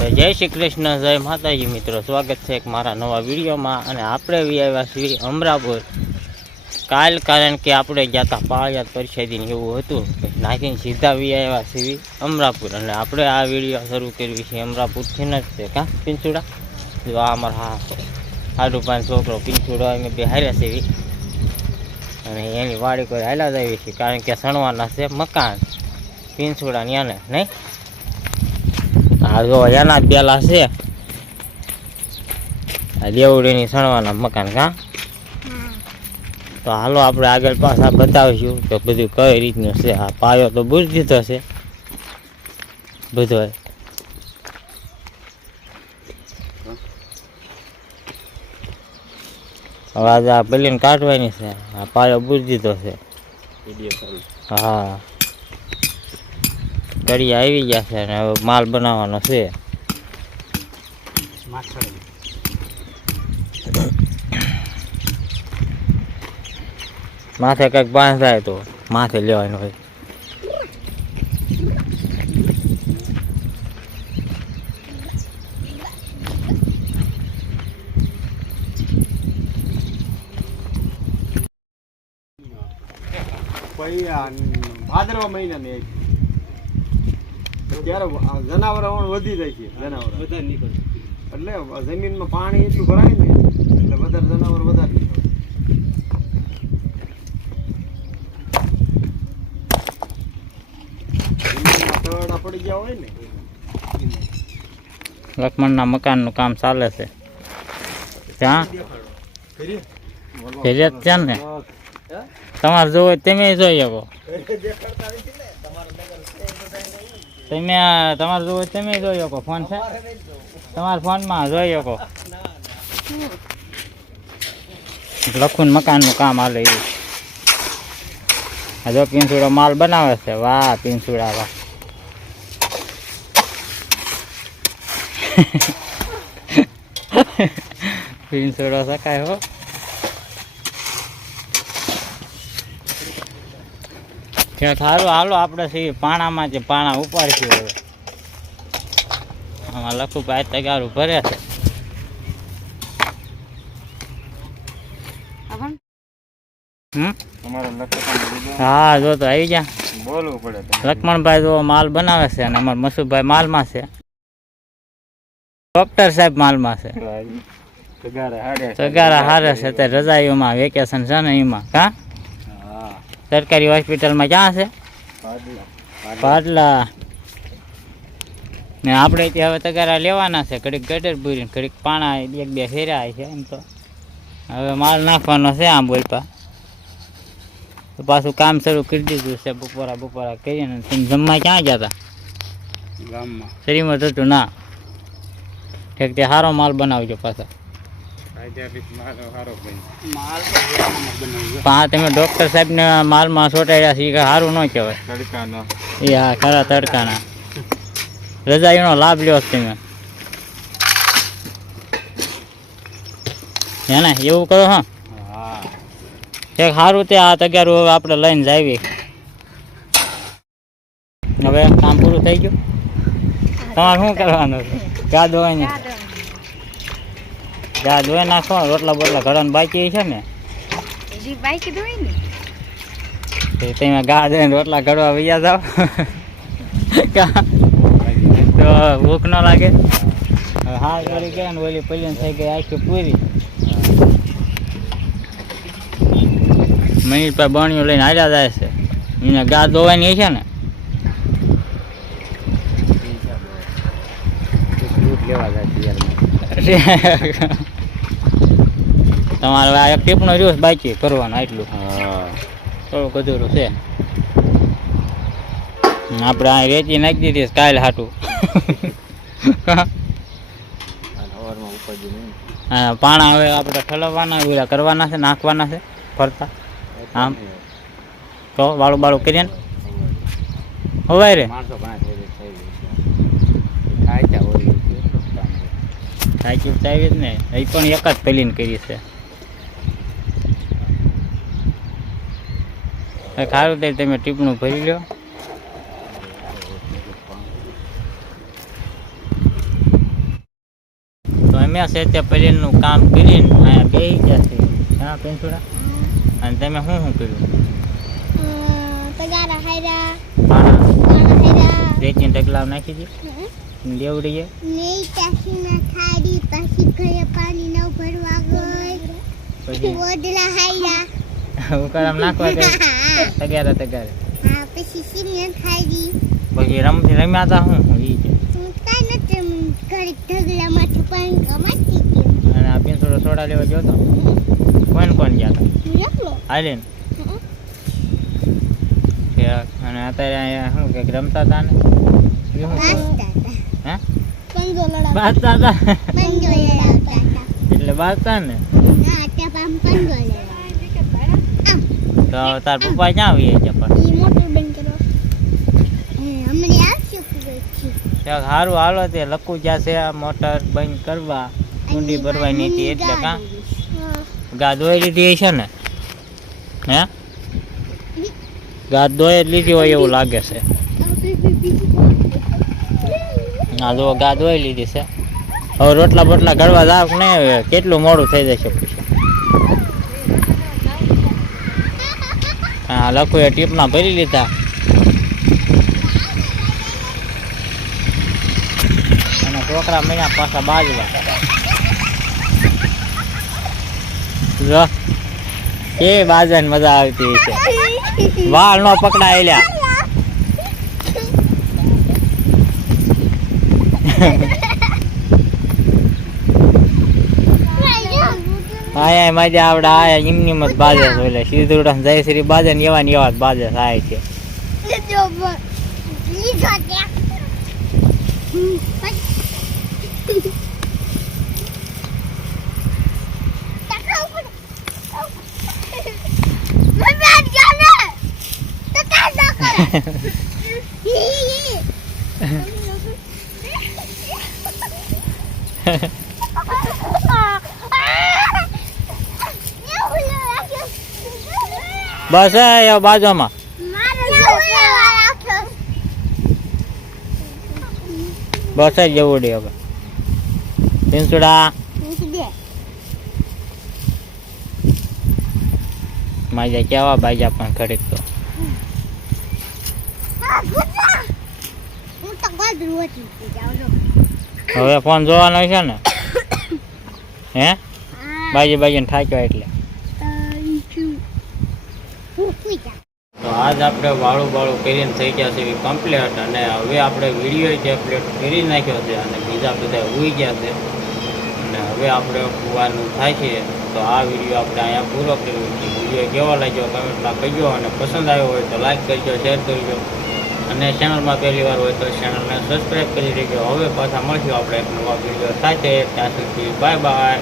જય શ્રી કૃષ્ણ, જય માતાજી મિત્રો. સ્વાગત છે એક મારા નવા વિડીયોમાં અને આપણે વી આવ્યા શ્રી અમરાપુર. કાલ કારણ કે આપણે ગયા હતા પાળિયાદ પરિષદીને એવું હતું નાખીને સીધા આવ્યા શ્રી અમરાપુર. અને આપણે આ વીડિયો શરૂ કરવી છે અમરાપુરથી જ છે, કાં? પિંચુડા જો આ અમારા હા પાંચ છોકરો પિંચુડો અમે બે હાર્યા છીએ. અને એની વાડી કોઈ હાલા જ આવી છે કારણ કે સણવાના છે મકાન. પિંચુડા ને નહીં? આ જો એના જ બેલા છે. આ દેવડીની સણવાના મકાન કા? તો હાલો આપણે આગળ પાછા બતાવીશું કે બધું કઈ રીતનું છે. આ પાયો તો બુજ દીધો છે બધો હવે આજે આ પેલીને કાઢવાની છે. આ પાયો બુજ દીધો છે. હા. કડી આવી ગયા છે અને હવે માલ બનાવવાનો છે. માથે કંઈક બાંધાય તો માથે લેવાનું હોય. ભાદરવા મહિના ને ત્યારે જનાવર વધી જાય છે જનાવર. એટલે જમીનમાં પાણી એટલું ભરાય ને એટલે વધારે જનાવર વધારે નીકળે. પડી ગયા હોય ને લક્ષ્મણના મકાનનું કામ ચાલે છે. ત્યાં ફેરિયાત છે ને. તમારે જોવો હોય તમે જોઈ શકો. તમે તમારે જોવો તમે જોઈ શકો. ફોન છે? તમારા ફોનમાં જોઈ શકો. લખુન મકાનનું કામ હાલે એવું આ જો પિંસુડો માલ બનાવે છે. વાહ પિંસુડા વાહ. પિંસુડો શકાય હો. ત્યાં સારું હાલો આપણે પાણામાં છે પાણા ઉપાડશું હવે. આમાં લખું ભાઈ તગારું ભરે. છે હા જો તો આવી જા બોલવું પડે લક્ષ્મણભાઈ જો માલ બનાવે છે અને અમારા મસુભાઈ માલમાં છે. ડોક્ટર સાહેબ માલમાં છે. સગારા હારે છે. તે રજાઈઓમાં વેકેશન છે ને એમાં. કા સરકારી હોસ્પિટલમાં ક્યાં છે? પાટલા. ને આપણે ત્યાં હવે તગારા લેવાના છે. ઘડીક ગટર પૂરી ઘડીક પાણા એક બે ફેર્યા છે એમ તો. હવે માલ નાખવાનો છે આમ બોલપા તો પાછું કામ શરૂ કરી દીધું છે બપોરા બપોરા કરીને. તમે જમવા ક્યાં ગયા હતા ગામમાં. શરીરમાં થતું ના. ઠેક તે સારો માલ બનાવજો પાછા. આ તમે ડૉક્ટર સાહેબને માલમાં સોટાડ્યા છે એ સારું ન કહેવાય. એ હા ખરા તડકાના. રજાઈનો લાભ લ્યો તમે. હે ને એવું કરો હા. હા. એક સારું તે આ તગારું હવે આપણે લઈને જાવી હવે કામ પૂરું થઈ ગયું? તમારે શું કરવાનું છે? ધોવાની ચા ધોઈ નાખો. રોટલા બોટલા ઘડાને બાકી છે ને. હજી દોઈ ને. તો તમે ગા દઈને રોટલા ઘડવા વૈયા જાઓ. તો ભૂખ ન લાગે. હા કરી ગયા ને ઓલી પલ્યન થઈ ગઈ આખી પૂરી. મનીષભાઈ બણિયું લઈને હાલ્યા જાય છે. એને ગા ધોવાની છે ને. લેવા જાય તમારે આ એક ટીપનો રહ્યો બાકી કરવાનો એટલું થોડું થોડુંક છે. આપણે આ રેતી નાખી દીધી કાલ હાટું. હા પાણા હવે આપણે ઠલવવાના ઓલા કરવાના છે નાખવાના છે ફરતા. આમ. તો વાળું બાળું કરીએ ને. હોવાય રે માણસો ઘણા થઈ ગયા થઈ ગયા ખાય ત્યાં હોય એટલું જ કામ છે. સાચું ચાવી જ ને એ પણ એક જ પેલીને કરી છે. ખારું તે તમે ટીપણું ભરી લ્યો અમે છે તે કામ કરીને અહીંયા બેસી ગયા છે હા પેન્સુડા અને તમે શું શું કર્યું? રેતીને ઢગલાવ નાખી દીધી? દેવડીએ નહીં ના ખાડી પાછી ઘરે પાણી ન ભરવા ગઈ. પછી? ઓડલા હાયરા ઉકાળામ નાખવા ગયા તગારે તગારે. હા પછી સીની ખાડી. પછી રમ રમ્યા હતા હું? ઈ છે કાઈ નથી રમી. ઢગલા ઢગલામાંથી પાણી કમાતી ગયું અને આ પેન્સુડો સોડા લેવા ગયો તો. કોણ કોણ ગયા હતા હાલે અને અત્યારે અહીંયા શું કે રમતા હતા ને એ શું કરે? વાંચતા હતા બાજતા હતા? એટલે બાતા ને? તો તાર પપ્પા ક્યાં આવીએ છે પણ? સારું હાલો તે લખું જ્યાં છે આ મોટર બંધ કરવા. ઊંડી ભરવાની હતી એટલે કા? ગા દોઈ લીધી છે ને? હે? ગા જ લીધી હોય એવું લાગે છે. ના જો ગા દોઈ લીધી છે. હવે રોટલા બોટલા ઘડવા જાવ હવે કેટલું મોડું થઈ જશે પછી. હા એ ટીપના ભરી લીધા. અને છોકરા મહિના પાછા બાજવા. કે બાજવાની મજા આવતી છે વાળ નો પકડાયેલા આયા મજા આવડે આયા એમની મત બાજે છે એટલે સીધુડા જય શ્રી બાજે ને એવા ને એવા જ બાજે થાય છે. બસ બાજુમાં. બસ જ જવું દે હવે. પિંસુડા માજા કેવા બાજા પણ ઘડીક તો. હવે ફોન જોવાનો છે ને? હે? બાજી બાજીને થાક્યો એટલે. તો આજ આપણે વાળું વાળું કરીને થઈ ગયા છે કમ્પ્લીટ અને હવે આપણે વીડિયો જે અપલોડ કરી નાખ્યો છે અને બીજા બધા ઉઈ ગયા છે. અને હવે આપણે કુવાનું થાય છે. તો આ વીડિયો આપણે અહીંયા પૂરો કર્યો છે વીડિયો કેવો લાગ્યો કમેન્ટમાં કહીજો. અને પસંદ આવ્યો હોય તો લાઈક કરજો શેર કરજો. અને ચેનલમાં પહેલી વાર હોય તો ચેનલને સબસ્ક્રાઈબ કરી દેજો હવે પાછા મળશું આપણે એક નવા વીડિયો સાથે. ત્યાં સુધી બાય બાય